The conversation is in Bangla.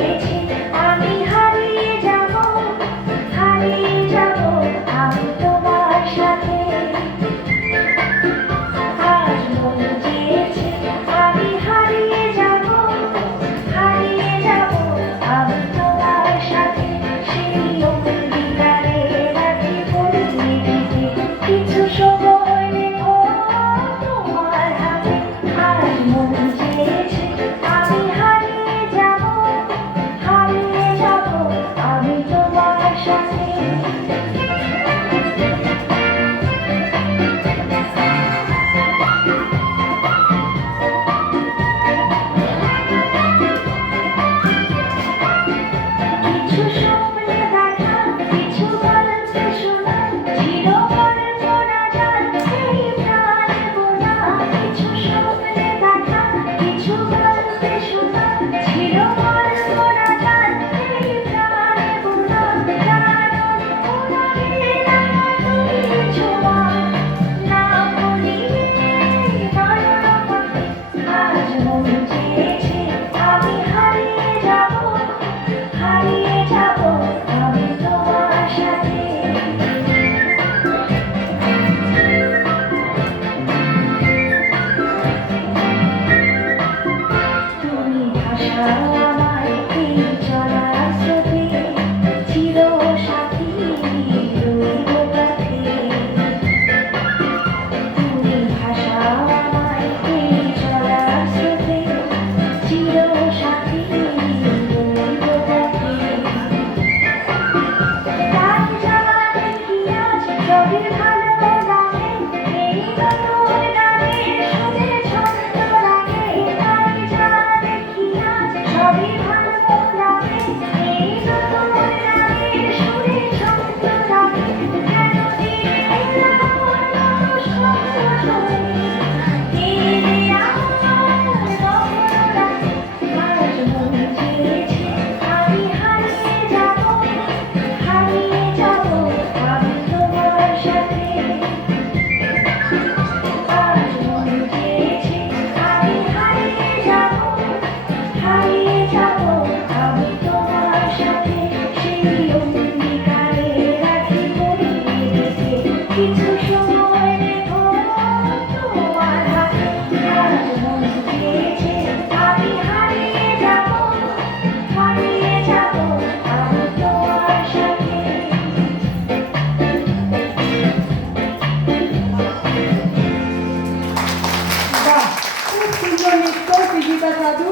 চেয়েছি আমি হারিয়ে যাব আমি তোমার সাথে। আজ মন চেয়েছে আমি হারিয়ে যাব আমি তোমার সাথে। সেই অঙ্গীকারে রাখি পরিয়ে দিতে কিছু সময় রেখো তোমার হাতে। আজ মন চেয়েছে আমি হারিয়ে যাব আমি তোমার সাথে। কিছু স্বপ্নে দেখা কিছু গল্পে শোনা চিরগল্প না জানতেই প্রাণে বোনা। কিছু স্বপ্নে দেখা কিছু গল্পে শোনা চিরগল্প না জানতেই প্রাণে বোনা। কারণ ওনাকে না তুমি ছোঁয়া না বলিয়ে আজ মন চেয়েছে আমি হারিয়ে যাব আমি তোমার সাথে। তুমি ভাসাও আমায় এই চলার স্রোতে, চির সাথী রইব পথে। তুমি ভাসাও আমায় এই চলার স্রোতে, চির সাথী রইব পথে। তাই যাওয়া দেখি আজ সবই ভালো লাগে, এই নতুন গানের সুরে ছন্দ লাগে। তাই যাওয়া দেখি আজ সবই ভালো লাগে, এই নতুন গানের সুরে ছন্দ লাগে। কেন দিলে আমার স্বপ্ন কে যে আমার বদলাতে। আজ মন চেয়েছে আমি হারিয়ে যাব আমি তোমার সাথে। আজ মন চেয়েছে আমি হারিয়ে যাব আমি তোমার সাথে। সেই অঙ্গীকারে রাখি পরিয়ে দিতে কিছু সময় রেখো তোমার হাতে। আজ মন চেয়েছে আমি হারিয়ে যাব আমি তোমার সাথে। বাহ, খুব সুন্দর নৃত্য সৃজিতা সাধুর।